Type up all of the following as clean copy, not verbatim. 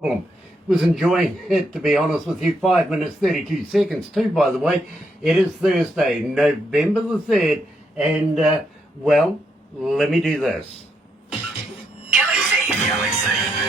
Was enjoying it, to be honest with you. 5 minutes 32 seconds too, by the way. It is Thursday, November the 3rd, and well, let me do this. Galaxy 107fm.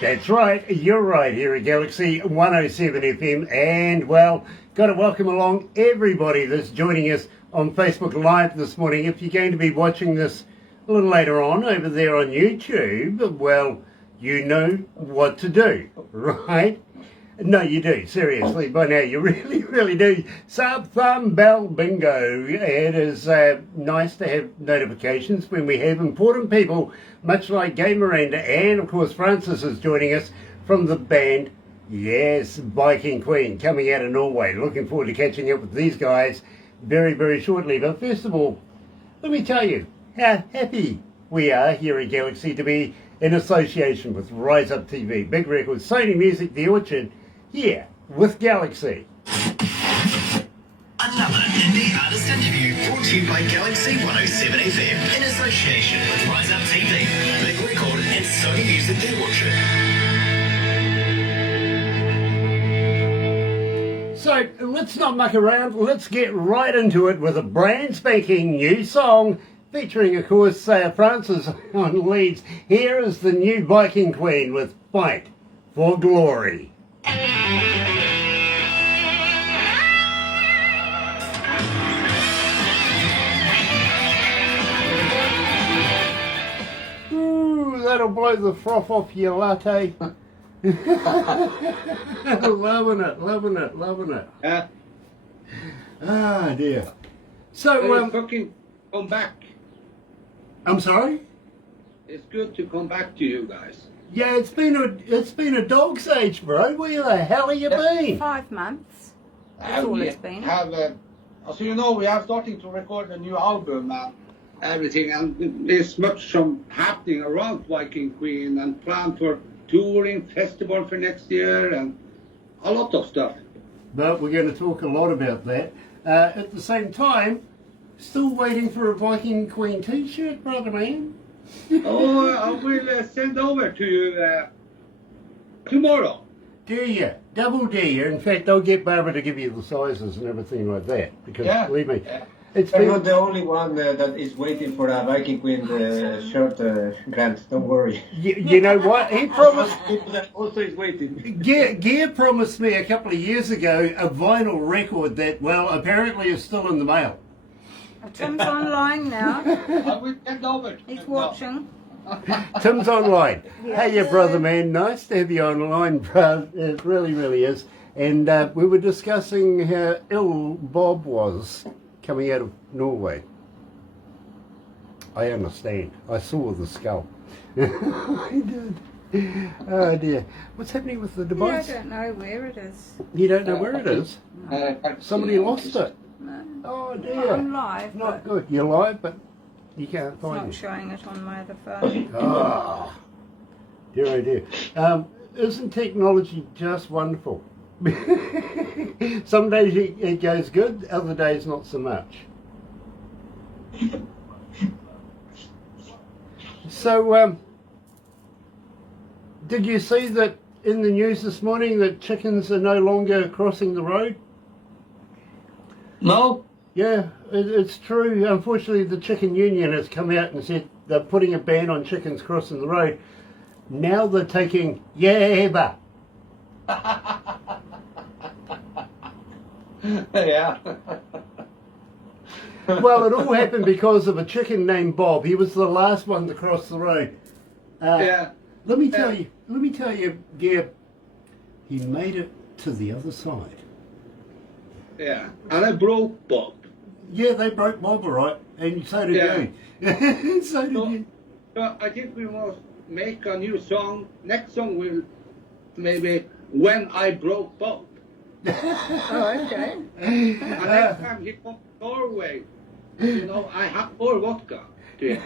That's right, you're right here at Galaxy 107 FM, and well, got to welcome along everybody that's joining us on Facebook Live this morning. If you're going to be watching this a little later on over there on YouTube, well, you know what to do, right? No, you do, seriously, by now you really do. Sub, thumb, bell, bingo. It is nice to have notifications when we have important people, much like Gay Miranda, and of course Francis is joining us from the band, yes, Viking Queen, coming out of Norway. Looking forward to catching up with these guys very shortly. But first of all, let me tell you how happy we are here at Galaxy to be in association with Rise Up TV, Big Records, Sony Music, The Orchard, here with Galaxy. Another indie artist interview brought to you by Galaxy 107fm in association with Rise Up TV, Big Record and Sony Music The Orchard. So let's not muck around, let's get right into it with a brand spanking new song featuring, of course, Francis on leads. Here is the new Viking Queen with Fight for Glory. Ooh, that'll blow the froth off your latte. Loving it. Yeah. Ah, dear. So, fucking come back. I'm sorry? It's good to come back to you guys. Yeah, it's been a dog's age, bro. Where the hell have you been? 5 months. That's all it's been. As you know, we are starting to record a new album and everything, and there's much happening around Viking Queen and plan for touring, festival for next year, and a lot of stuff. But we're going to talk a lot about that. At the same time, still waiting for a Viking Queen t-shirt, brother man. Oh, I will send over to you tomorrow. Do you? Double D you. In fact, I'll get Barbara to give you the sizes and everything like that. Because believe me, it's I'm not the only one that is waiting for a Viking Queen shirt, Grant. Don't worry. You know what? He promised. People that also is waiting. Gear promised me a couple of years ago a vinyl record that, well, apparently is still in the mail. Tim's online now. I will send over. He's watching. Tim's online. Hey, you brother man. Nice to have you online, bro. It really is. And we were discussing how ill Bob was coming out of Norway. I understand. I saw the skull. I did. Oh dear. What's happening with the device? Yeah, I don't know where it is. You don't know where it is? Somebody lost it. No. Oh dear. I'm live. Not But good. You're live, but you can't it's find not it. showing it on my other phone. Oh, dear, oh dear. Isn't technology just wonderful? Some days it goes good, other days not so much. So, did you see that in the news this morning that chickens are no longer crossing the road? No? Yeah, it's true. Unfortunately, the Chicken Union has come out and said they're putting a ban on chickens crossing the road. Now they're taking yabba. Yeah. Well, it all happened because of a chicken named Bob. He was the last one to cross the road. Yeah. Let me tell you, Gab, he made it to the other side. Yeah. And I broke Bob. Yeah, they broke Bob, all right, and so did you. So did you. So I think we must make a new song. Next song will maybe When I Broke Bob. Oh, okay. And next time he comes to Norway, you know, I have more vodka. Yeah.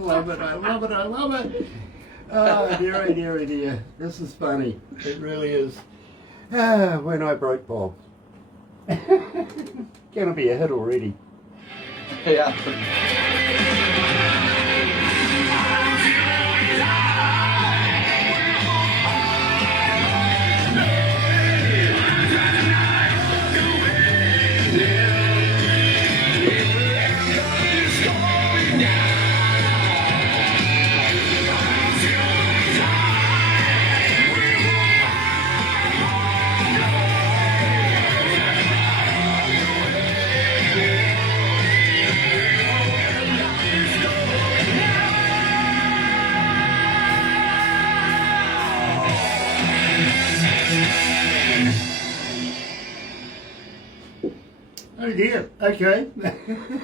Love it, I love it. Oh, dear. This is funny. It really is. When I broke Bob. Gonna be a hit already. Yeah. Oh dear, okay.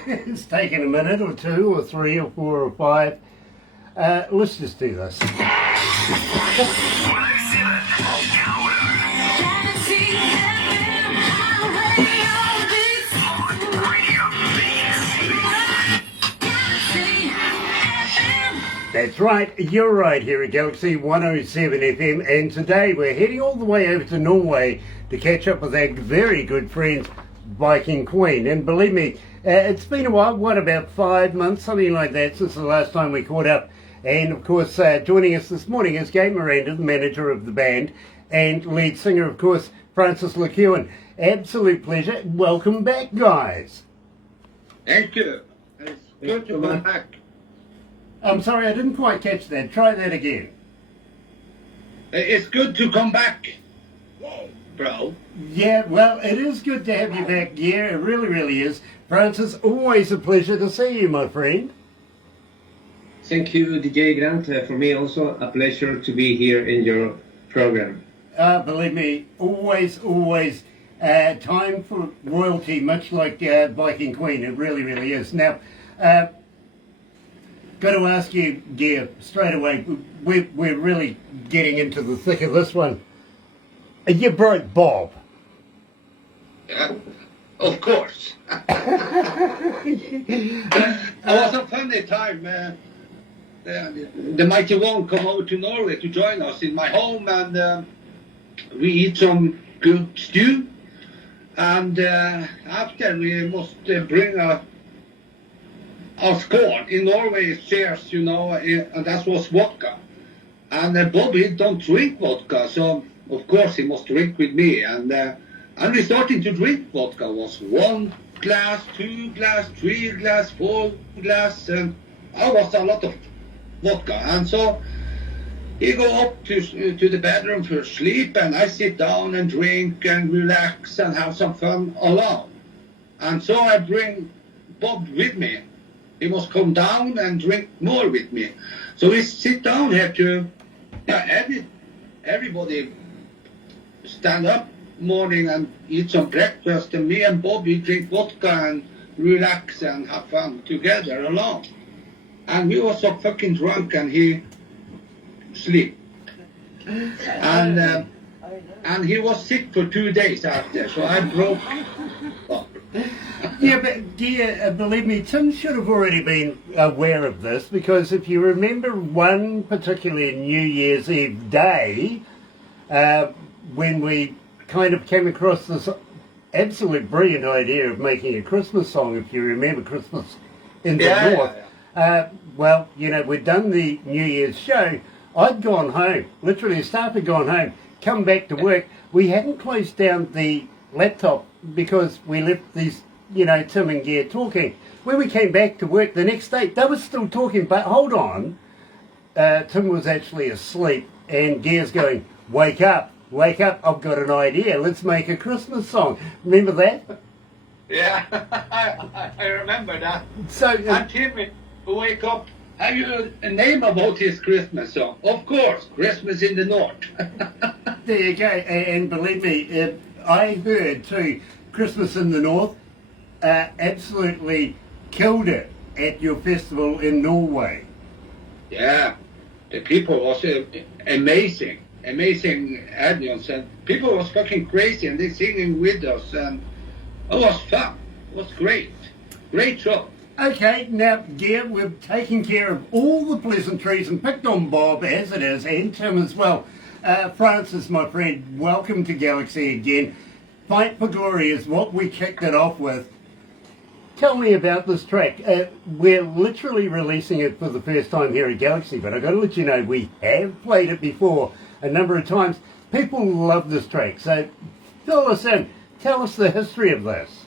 It's taken a minute or two or three or four or five. Let's just do this. That's right, you're right here at Galaxy 107 FM, and today we're heading all the way over to Norway to catch up with our very good friends Viking Queen. And believe me, it's been a while, what, about 5 months, something like that, since the last time we caught up. And of course, joining us this morning is Gabe Miranda, the manager of the band, and lead singer, of course, Francis LeCuan. Absolute pleasure. Welcome back, guys. Thank you. It's good to come back. I'm sorry, I didn't quite catch that. Try that again. It's good to come back, bro. Yeah, well, it is good to have you back. Yeah, it really, really is. Francis, always a pleasure to see you, my friend. Thank you, DJ Grant. For me also a pleasure to be here in your program. Believe me, always time for royalty, much like Viking Queen. It really, really is. Now, got to ask you, Gear, straight away, we're really getting into the thick of this one. You broke Bob. Yeah, of course. It was a funny time. The Mighty One come over to Norway to join us in my home, and we eat some good stew. And after we must bring a score. In Norway, shares, you know, and that was vodka. And Bobby don't drink vodka, so of course he must drink with me. And we started to drink vodka. It was 1 glass, 2 glass, 3 glass, 4 glass, and I was a lot of vodka. And so he go up to the bedroom for sleep, and I sit down and drink and relax and have some fun alone. And so I bring Bob with me. He must come down and drink more with me. So we sit down here to, everybody stand up morning and eat some breakfast, and me and Bobby drink vodka and relax and have fun together alone. And we were so fucking drunk, and he sleep. And he was sick for 2 days after, so I broke up. Yeah, but dear, believe me, Tim should have already been aware of this, because if you remember one particularly New Year's Eve day, when we kind of came across this absolute brilliant idea of making a Christmas song, if you remember Christmas in the North. Well, you know, we'd done the New Year's show. I'd gone home, literally staff had gone home, come back to work. We hadn't closed down the laptop because we left these, you know, Tim and Gear talking. When we came back to work the next day, they were still talking, but hold on. Tim was actually asleep, and Gear's going, wake up, I've got an idea, let's make a Christmas song. Remember that? Yeah, I remember that. So, And Timmy, wake up. Have you a name about his Christmas song? Of course, Christmas in the North. there you go, and believe me, I heard too, Christmas in the North absolutely killed it at your festival in Norway. Yeah, the people was amazing audience, and people was fucking crazy, and they singing with us, and it was fun. It was great show. Okay, now, Gear, we've taken care of all the pleasantries and picked on Bob as it is, and Tim as well. Francis, my friend, welcome to Galaxy again. Fight for Glory is what we kicked it off with. Tell me about this track. We're literally releasing it for the first time here at Galaxy, but I've got to let you know we have played it before a number of times. People love this track, so fill us in. Tell us the history of this.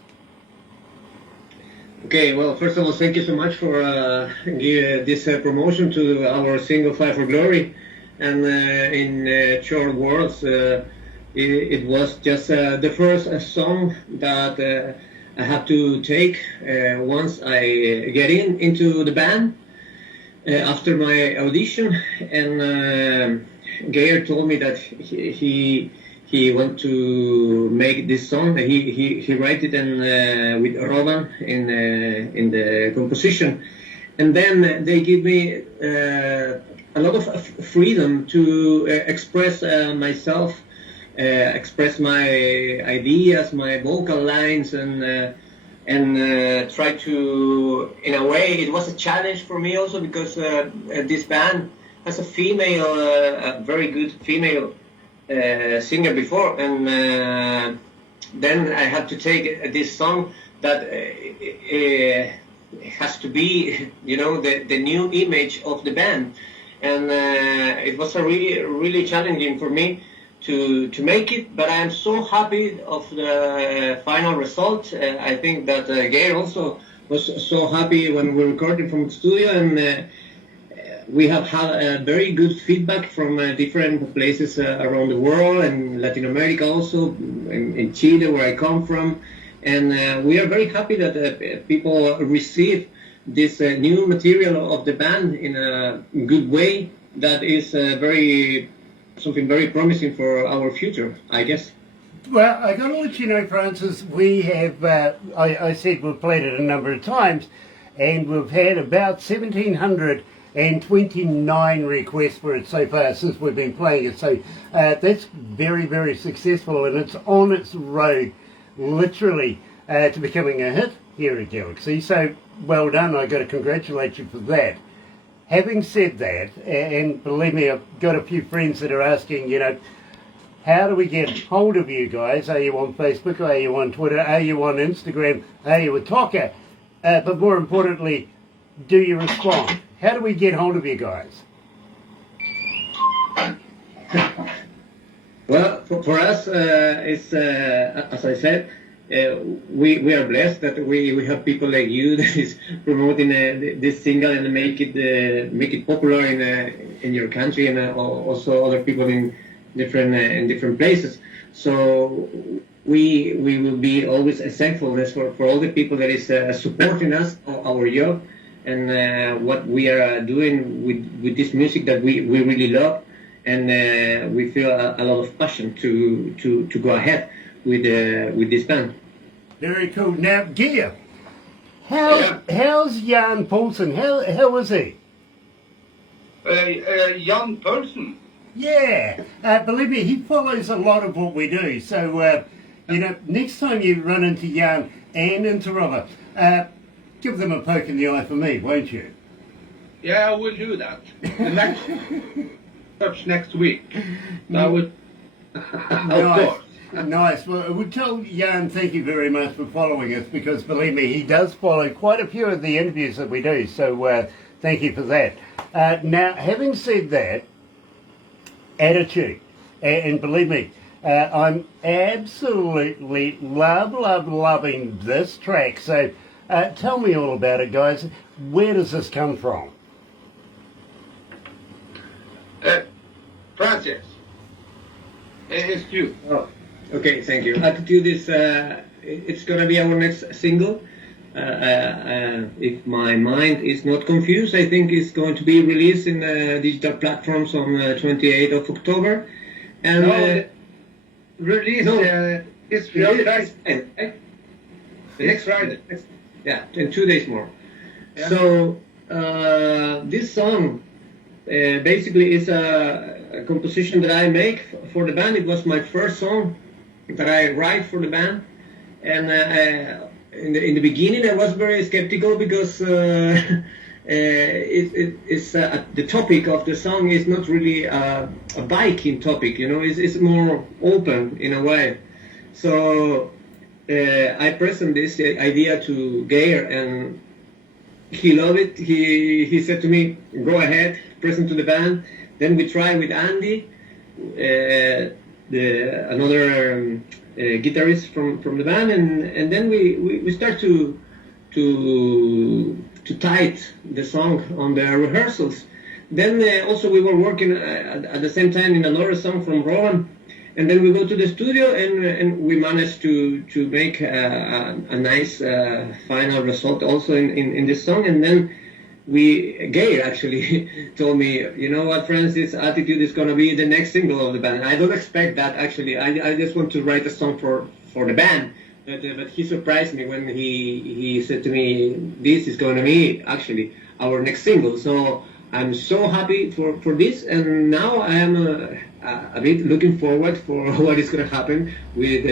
Okay, well, first of all, thank you so much for giving this promotion to our single Fight for Glory. And in short words, it was just the first song that I have to take once I get into the band after my audition. And Geir told me that he want to make this song. He write it with Rodan in the composition, and then they give me a lot of freedom to express myself, express my ideas, my vocal lines, and try to, in a way, it was a challenge for me also because this band has a female, a very good female singer before, and then I had to take this song that has to be, the new image of the band, and it was a really challenging for me to make it, but I am so happy of the final result. I think that Geir also was so happy when we recorded from the studio, and we have had very good feedback from different places around the world, and Latin America also, in Chile where I come from, and we are very happy that people receive this new material of the band in a good way. That is something very promising for our future, I guess. Well, I got to let you know, Francis, we have, I said we've played it a number of times, and we've had about 1,729 requests for it so far since we've been playing it. So that's very successful, and it's on its road, literally, to becoming a hit here at Galaxy. So well done, I've got to congratulate you for that. Having said that, and believe me, I've got a few friends that are asking, how do we get hold of you guys? Are you on Facebook? Are you on Twitter? Are you on Instagram? Are you a talker? But more importantly, do you respond? How do we get hold of you guys? Well, for us, it's as I said, we are blessed that we have people like you that is promoting this single and make it popular in your country, and also other people in different places. So we will be always thankfulness for all the people that is supporting us, our job, and what we are doing with this music that we really love, and we feel a lot of passion to go ahead with this band. Very cool. Now, Geir, how's Jan Paulsen? How is he? Young person. Yeah, believe me, he follows a lot of what we do. So, next time you run into Jan and into Robert, give them a poke in the eye for me, won't you? Yeah, I will do that. The next touch next week. I would. Of course. Nice. Well, we'll tell Jan thank you very much for following us, because believe me, he does follow quite a few of the interviews that we do. So thank you for that. Now, having said that, attitude, and believe me, I'm absolutely loving this track. So tell me all about it, guys. Where does this come from? Francis, it's you. Oh, okay, thank you. Attitude is it's gonna be our next single. If my mind is not confused, I think it's going to be released in digital platforms on 28th of October. And Release this Friday. Next Friday. Yeah, in 2 days more. Yeah. So this song basically is a composition that I make for the band. It was my first song that I write for the band, and in the beginning I was very skeptical because it's the topic of the song is not really a biking topic, it's more open in a way, So I present this idea to Geir, and he loved it. He said to me, "Go ahead, present to the band." Then we try with Andy, another guitarist from the band, and then we start to tight the song on the rehearsals. Then also we were working at the same time in another song from Roland, and then we go to the studio and we managed to make a nice final result also in this song. And then Geir actually told me, "You know what, Francis, Attitude is going to be the next single of the band." I don't expect that actually. I just want to write a song for the band. But he surprised me when he said to me, "This is going to be actually our next single." So I'm so happy for this, and now I am a bit looking forward for what is going to happen with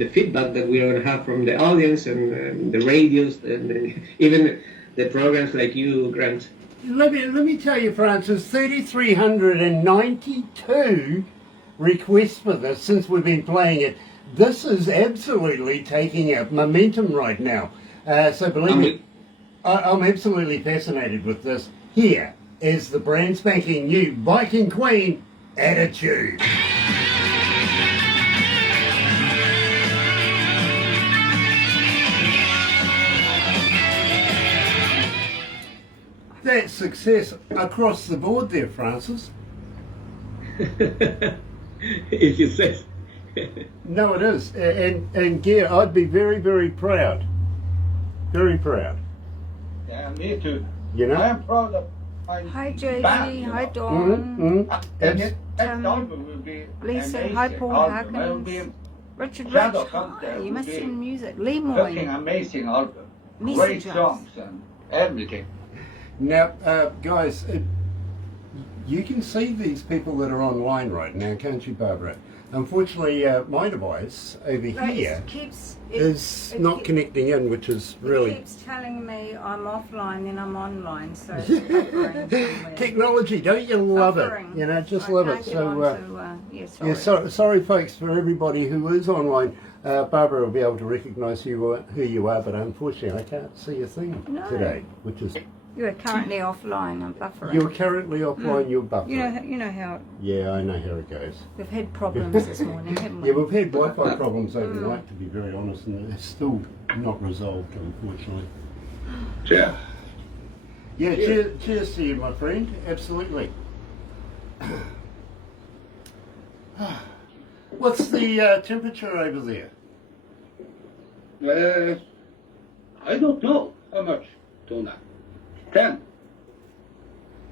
the feedback that we are going to have from the audience and the radios and even the programs like you, Grant. Let me tell you, Francis, 3,392 requests for this since we've been playing it. This is absolutely taking up momentum right now. So believe me, I'm absolutely fascinated with this. Here is the brand spanking new Viking Queen Attitude. That's success across the board there, Francis. If you say. No, it is. And Gear, I'd be very, very proud. Very proud. Yeah, me too. You know? I am proud of my Hi, JD. band, you Hi, know. Dawn. And next album will be Lisa, amazing hi, Paul album. It will be Harkins. Richard Rich, Shadow hi. Content You must will be sing music. Lee fucking Moyne. amazing album. Great Messages. songs and everything. Now, guys, you can see these people that are online right now, can't you, Barbara? Unfortunately, my device over Right, here it keeps, is it not keep- connecting in, which is It really... keeps telling me I'm offline, then I'm online, so it's buffering somewhere. Technology, don't you love Buffering. it? You know, just I love can't it. get So, on to, sorry. yeah, sorry, folks, for everybody who is online. Barbara will be able to recognise who you are, but unfortunately, I can't see a thing No. today, which is... You're currently offline, I'm buffering. You're currently offline, you're buffering. You know how Yeah, I know how it goes. we've had problems this morning, haven't we? Yeah, we've had Wi-Fi problems overnight, to be very honest, and it's still not resolved, unfortunately. Yeah. Yeah, cheers to you, my friend. Absolutely. What's the temperature over there? I don't know how much, Tona. 10.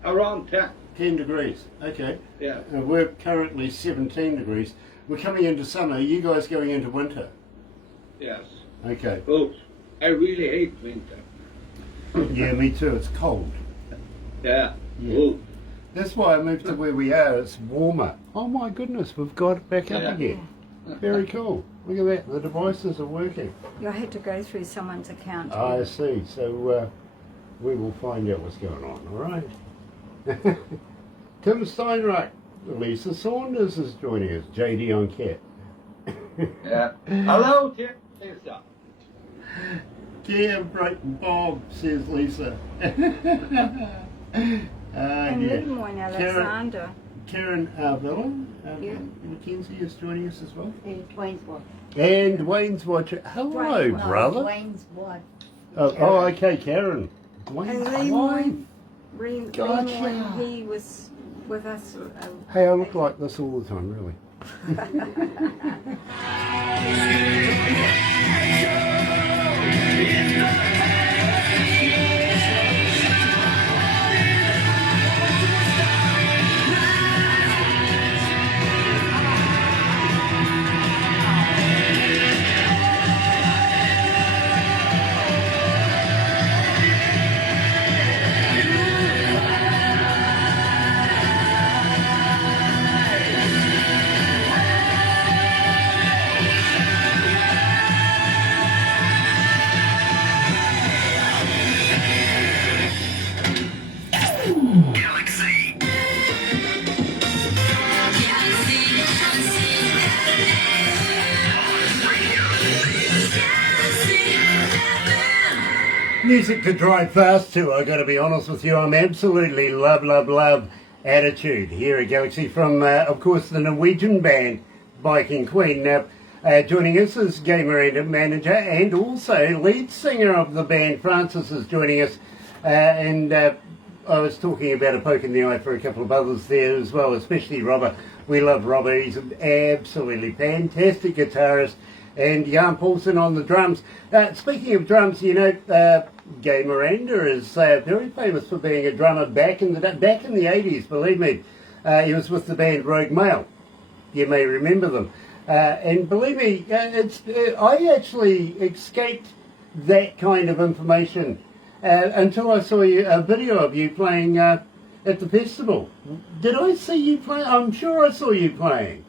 Around 10. 10 degrees. Okay. Yeah. We're currently 17 degrees. We're coming into summer. Are you guys going into winter? Yes. Okay. Oh, I really hate winter. Yeah, me too. It's cold. Yeah. Yeah. Oh, That's why I moved to where we are. It's warmer. Oh my goodness, we've got it back up Yeah. again. Very cool. Look at that. The devices are working. I had to go through someone's account. I see. So we will find out what's going on. All right. Tim Steinreich, Lisa Saunders is joining us. JD on cat. yeah. Hello, Lisa. Yeah, Brighton Bob, says Lisa. And Yeah. Lee Moyne, Alexander. Karen Villa, Yeah. Mackenzie is joining us as well. Wayne's wife. And Wayne's watching. Hello, Wayne's brother. Wayne's wife. Oh, okay, Karen. Wayne. And Lee Hi. Moyne. Lee Gotcha. Moyne, he was with us. Hey, I look like this all the time, really. Music to drive fast to, I got to be honest with you. I'm absolutely love Attitude here at Galaxy from, of course, the Norwegian band Viking Queen. Now, joining us is gamer and manager and also lead singer of the band. Francis is joining us, and I was talking about a poke in the eye for a couple of others there as well, especially Robert. We love Robert. He's an absolutely fantastic guitarist. And Jan Paulsen on the drums. Speaking of drums, you know, Gay Miranda is very famous for being a drummer back in the 80s. Believe me, he was with the band Rogue Male. You may remember them. And believe me, I actually escaped that kind of information until I saw a video of you playing at the festival. Did I see you play? I'm sure I saw you playing.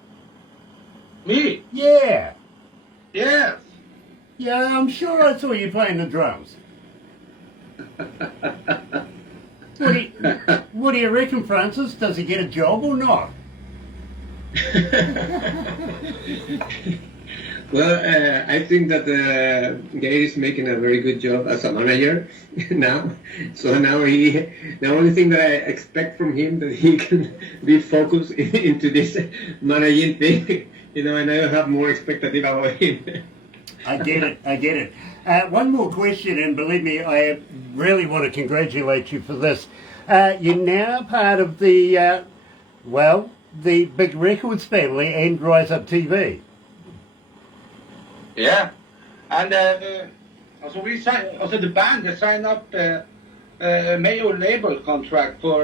Me? Yeah. Yes. Yeah, I'm sure I saw you playing the drums. What do you reckon, Francis? Does he get a job or not? Well, I think that Gail is making a very good job as a manager now. So now the only thing that I expect from him that he can be focused into this managing thing, you know, and I don't have more expectative about him. I get it. One more question, and believe me, I really want to congratulate you for this. You're now part of the Big Records family and Rise Up TV. Yeah, and also the band they signed up a major label contract for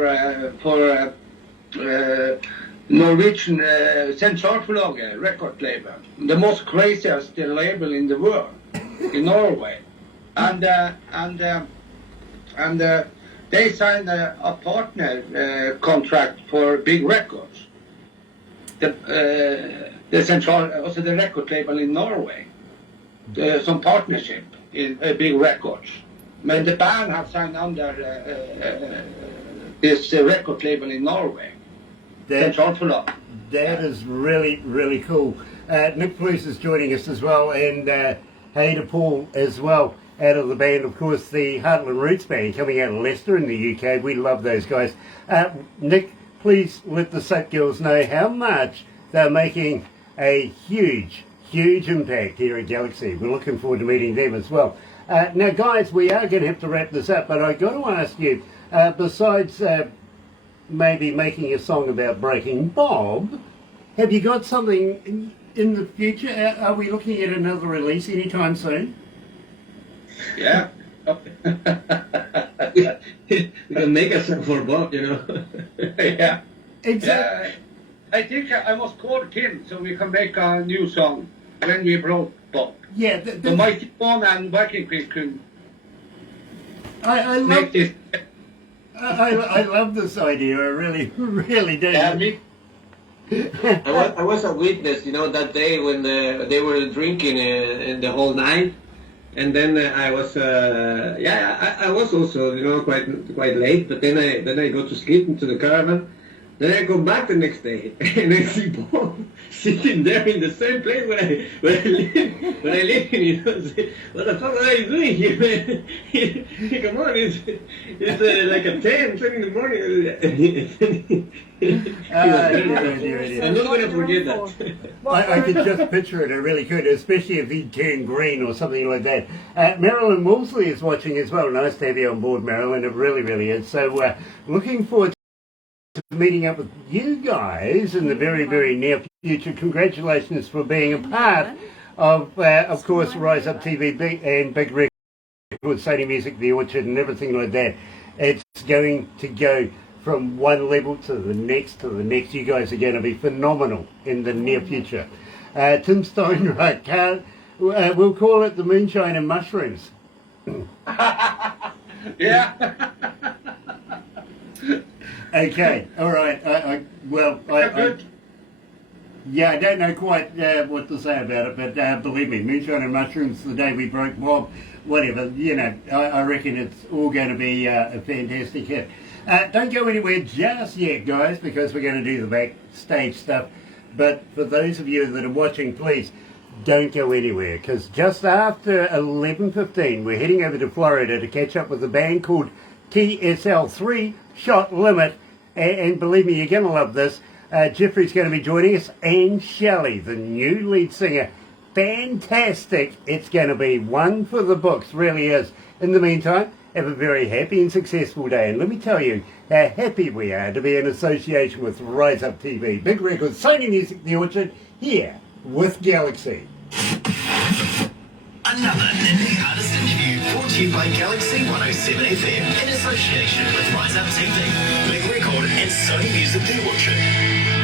Norwegian Sentralforlaget record label, the most craziest label in the world, in Norway, and they signed a partner contract for Big Records, the record label in Norway. Some partnership in Big Records. But the band have signed under this record label in Norway. That is really cool. Nick Police is joining us as well, and Hader Paul as well, out of the band, of course, the Heartland Roots band coming out of Leicester in the UK. We love those guys. Nick, please let the Soap Girls know how much they're making a huge impact here at Galaxy. We're looking forward to meeting them as well. Now, guys, we are going to have to wrap this up, but I got to ask you, besides maybe making a song about Breaking Bob, have you got something in the future? Are we looking at another release anytime soon? Yeah. We can make a song for Bob, you know. Yeah. Exactly. I think I must call Tim so we can make a new song when we broke Bob. Yeah. The Mighty Bomb and Viking Queen could I love make this. I love this idea. I really do. Yeah, me. I was a witness, you know, that day when they were drinking the whole night, and then I was I was also, you know, quite late. But then I go to sleep into the caravan. Then I go back the next day and I see Bob sitting there in the same place where I live. You know, say, what the fuck are you doing here, man? Come on, it's like a 10 in the morning. I'm not going to forget that. I could just picture it. I really could, especially if he'd turned green or something like that. Marilyn Wolseley is watching as well. Nice to have you on board, Marilyn. It really is. So looking forward to meeting up with you guys in the very near future. Congratulations for being a part of course, Rise Up TV and Big Records, Sony Music, The Orchard, and everything like that. It's going to go from one level to the next. You guys are going to be phenomenal in the near future. Tim Steinreich, we'll call it the Moonshine and Mushrooms. Yeah. Okay, all right. I don't know quite what to say about it, but believe me, Moonshine and Mushrooms, the day we broke Bob, whatever, you know, I reckon it's all going to be a fantastic hit. Don't go anywhere just yet, guys, because we're going to do the backstage stuff. But for those of you that are watching, please Don't go anywhere, because just after 11:15 we're heading over to Florida to catch up with a band called TSL3 Shot Limit, and believe me, you're going to love this. Jeffrey's going to be joining us, and Shelley, the new lead singer. Fantastic. It's going to be one for the books, really is. In the meantime, have a very happy and successful day, and let me tell you how happy we are to be in association with Rise Up TV, Big Records, Sony Music, The Orchard, here with Galaxy. Another indie artist interview brought to you by Galaxy 107 FM in association with Rise Up TV, Big Record and Sony Music The Orchard.